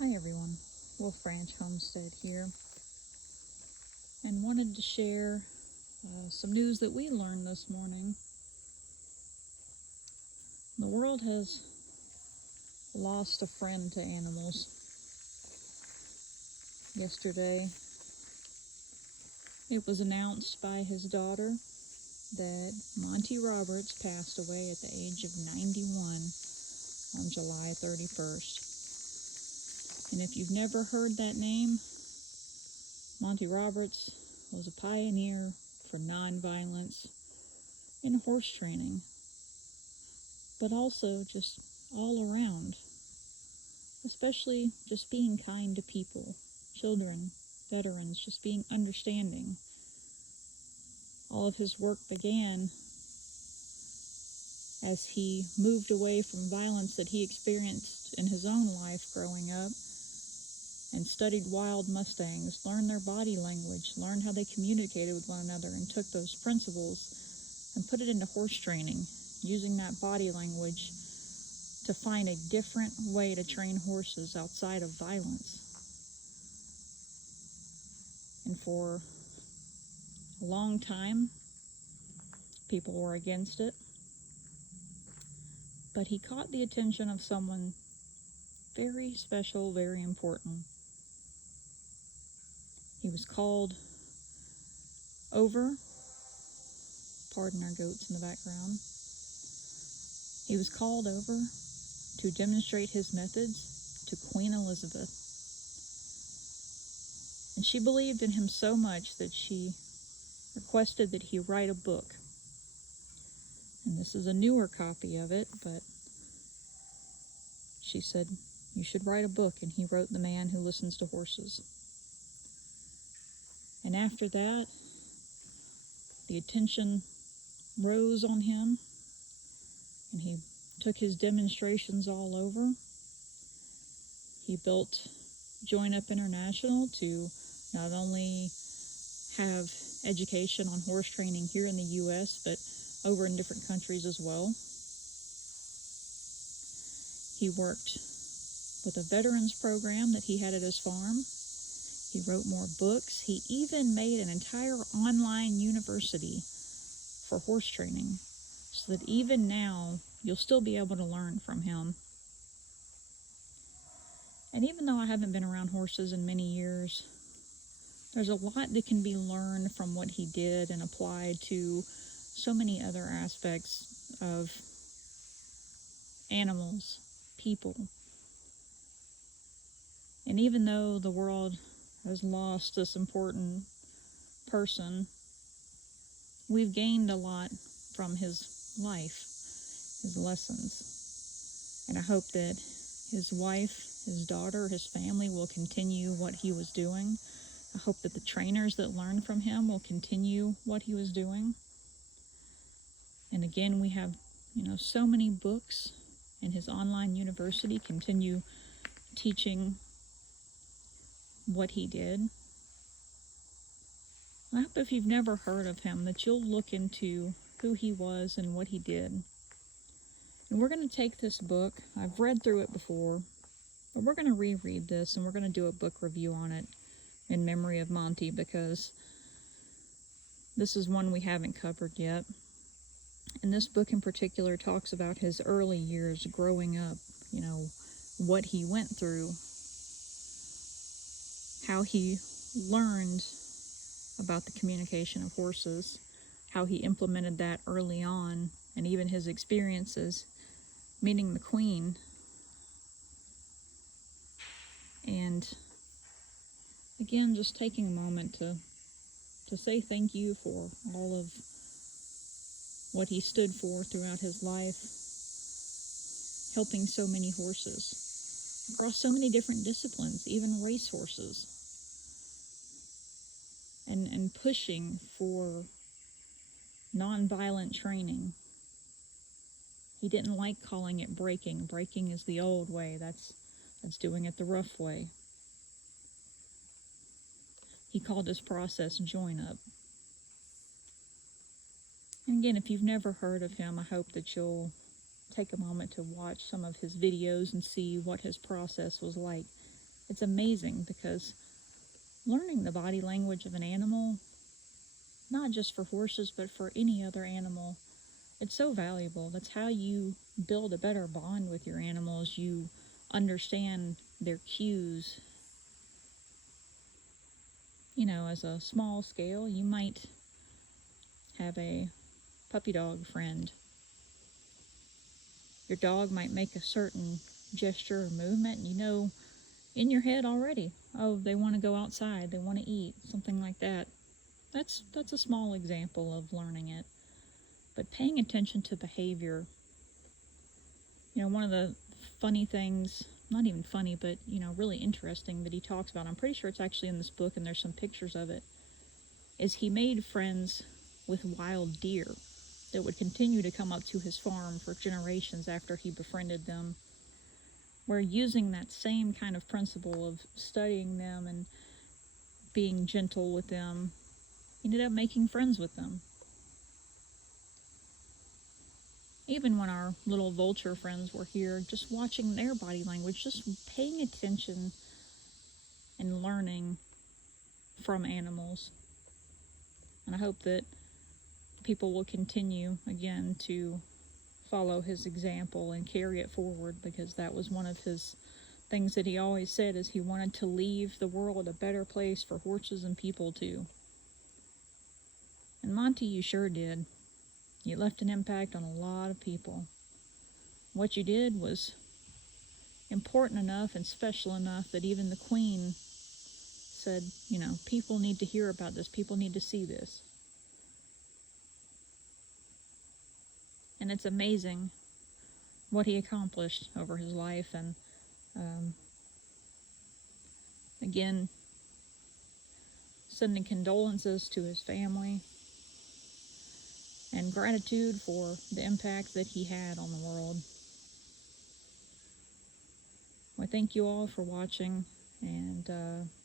Hi everyone, Wolf Ranch Homestead here, and wanted to share some news that we learned this morning. The world has lost a friend to animals. Yesterday, it was announced by his daughter that Monty Roberts passed away at the age of 91 on July 31st. And if you've never heard that name, Monty Roberts was a pioneer for nonviolence in horse training, but also just all around, especially just being kind to people, children, veterans, just being understanding. All of his work began as he moved away from violence that he experienced in his own life growing up and studied wild mustangs, learned their body language, learned how they communicated with one another, and took those principles and put it into horse training, using that body language to find a different way to train horses outside of violence. And for a long time, people were against it. But he caught the attention of someone very special, very important. He was called over, pardon our goats in the background, he was called over to demonstrate his methods to Queen Elizabeth. And she believed in him so much that she requested that he write a book. And this is a newer copy of it, but she said, "You should write a book," and he wrote The Man Who Listens to Horses. And after that, the attention rose on him, and he took his demonstrations all over. He built Join Up International to not only have education on horse training here in the U.S., but over in different countries as well. He worked with a veterans program that he had at his farm. He wrote more books. He even made an entire online university for horse training, so that even now you'll still be able to learn from him. And even though I haven't been around horses in many years, there's a lot that can be learned from what he did and applied to so many other aspects of animals, people. And even though the world has lost this important person, we've gained a lot from his life, his lessons. And I hope that his wife, his daughter, his family will continue what he was doing. I hope that the trainers that learned from him will continue what he was doing. And again, we have, so many books, and his online university continue teaching what he did. I hope if you've never heard of him that you'll look into who he was and what he did. And we're going to take this book. I've read through it before, but we're going to reread this, and we're going to do a book review on it in memory of Monty, because this is one we haven't covered yet. And this book in particular talks about his early years growing up, what he went through, how he learned about the communication of horses, how he implemented that early on, and even his experiences meeting the Queen. And again, just taking a moment to say thank you for all of what he stood for throughout his life, helping so many horses across so many different disciplines, even race horses, and pushing for nonviolent training. He didn't like calling it breaking. Breaking is the old way. That's doing it the rough way. He called his process Join Up. And again, if you've never heard of him, I hope that you'll take a moment to watch some of his videos and see what his process was like. It's amazing because learning the body language of an animal, not just for horses, but for any other animal, it's so valuable. That's how you build a better bond with your animals. You understand their cues. As a small scale, you might have a puppy dog friend. Your dog might make a certain gesture or movement, and in your head already, oh, they want to go outside, they want to eat, something like that. That's a small example of learning it. But paying attention to behavior, one of the funny things, not even funny, but really interesting that he talks about, I'm pretty sure it's actually in this book and there's some pictures of it, is he made friends with wild deer that would continue to come up to his farm for generations after he befriended them. Where using that same kind of principle of studying them and being gentle with them, he ended up making friends with them. Even when our little vulture friends were here, just watching their body language, just paying attention and learning from animals. And I hope that people will continue, again, to follow his example and carry it forward, because that was one of his things that he always said, is he wanted to leave the world a better place for horses and people too. And Monty, you sure did. You left an impact on a lot of people. What you did was important enough and special enough that even the Queen said, people need to hear about this, people need to see this. And it's amazing what he accomplished over his life. And again, sending condolences to his family and gratitude for the impact that he had on the world. I thank you all for watching and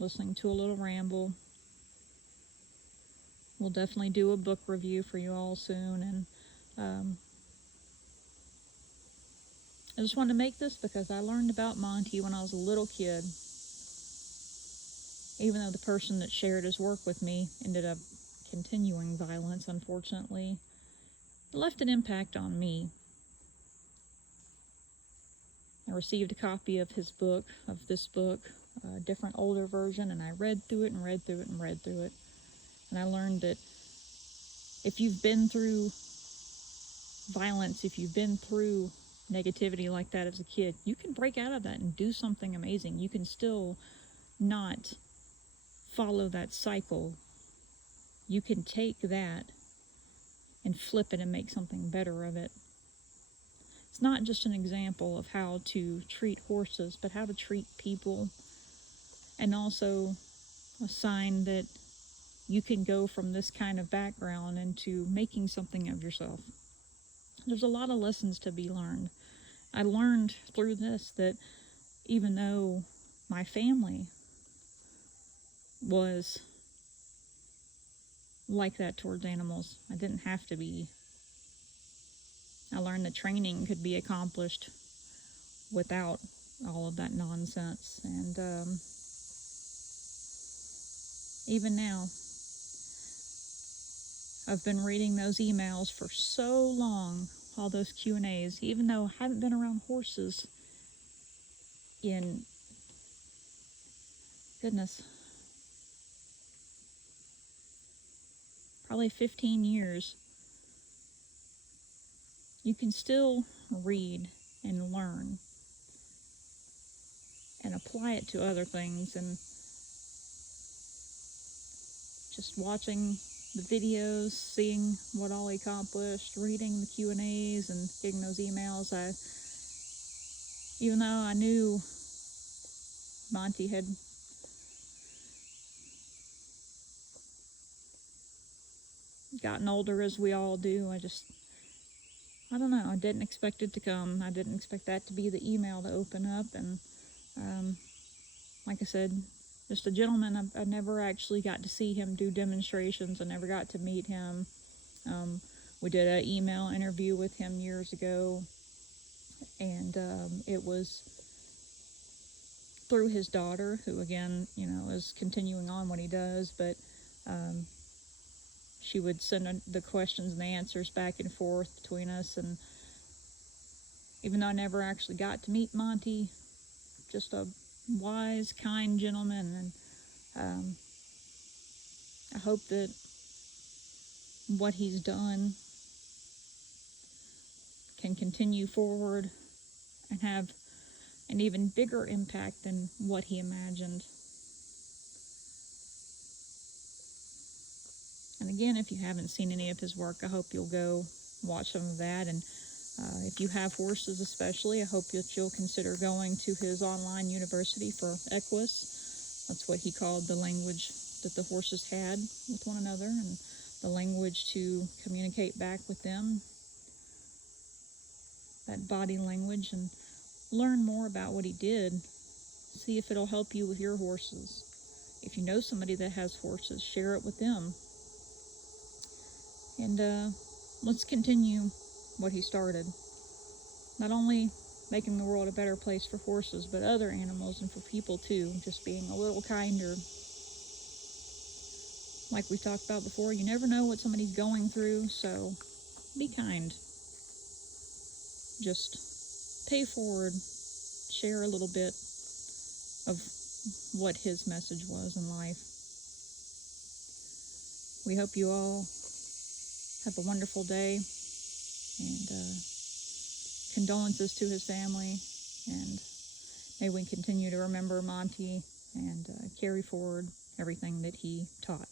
listening to a little ramble. We'll definitely do a book review for you all soon. And I just wanted to make this because I learned about Monty when I was a little kid. Even though the person that shared his work with me ended up continuing violence, unfortunately, it left an impact on me. I received a copy of this book, a different older version, and I read through it and read through it and read through it. And I learned that if you've been through violence, if you've been through negativity like that as a kid, you can break out of that and do something amazing. You can still not follow that cycle. You can take that and flip it and make something better of it. It's not just an example of how to treat horses, but how to treat people, and also a sign that you can go from this kind of background into making something of yourself. There's a lot of lessons to be learned. I learned through this that even though my family was like that towards animals, I didn't have to be. I learned that training could be accomplished without all of that nonsense. And even now, I've been reading those emails for so long, all those Q&As, even though I haven't been around horses in, goodness, probably 15 years. You can still read and learn and apply it to other things. And just watching the videos, seeing what all he accomplished, reading the Q&As and getting those emails, even though I knew Monty had gotten older, as we all do, I don't know, I didn't expect it to come. I didn't expect that to be the email to open up. And like I said, just a gentleman. I never actually got to see him do demonstrations. I never got to meet him. We did an email interview with him years ago, and it was through his daughter, who again, is continuing on what he does, but she would send the questions and the answers back and forth between us. And even though I never actually got to meet Monty, just a wise, kind gentleman, and I hope that what he's done can continue forward and have an even bigger impact than what he imagined. And again, if you haven't seen any of his work, I hope you'll go watch some of that. And if you have horses especially, I hope that you'll consider going to his online university for equus. That's what he called the language that the horses had with one another, and the language to communicate back with them, that body language, and learn more about what he did. See if it'll help you with your horses. If you know somebody that has horses, share it with them. And let's continue what he started. Not only making the world a better place for horses, but other animals and for people too. Just being a little kinder. Like we talked about before, you never know what somebody's going through, so be kind. Just pay forward. Share a little bit of what his message was in life. We hope you all have a wonderful day, and condolences to his family, and may we continue to remember Monty and carry forward everything that he taught.